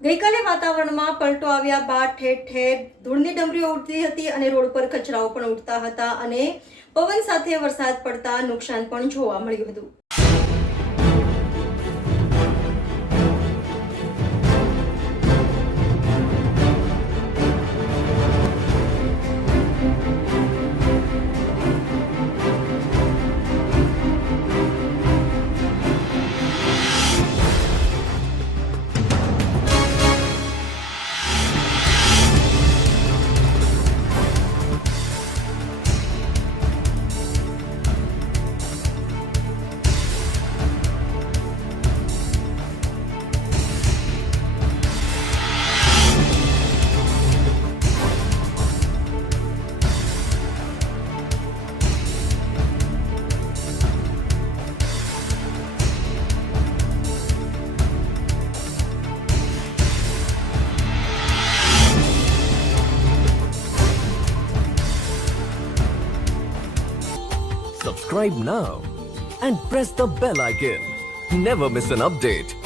ગઈકાલે વાતાવરણમાં પલટો આવ્યા બાદ ઠેર ઠેર ધૂળની ડમરીઓ ઉડતી હતી અને રોડ પર કચરાઓ પણ ઉડતા હતા અને પવન સાથે વરસાદ પડતા નુકસાન પણ જોવા મળ્યું હતું. Subscribe now and press the bell icon. Never miss an update.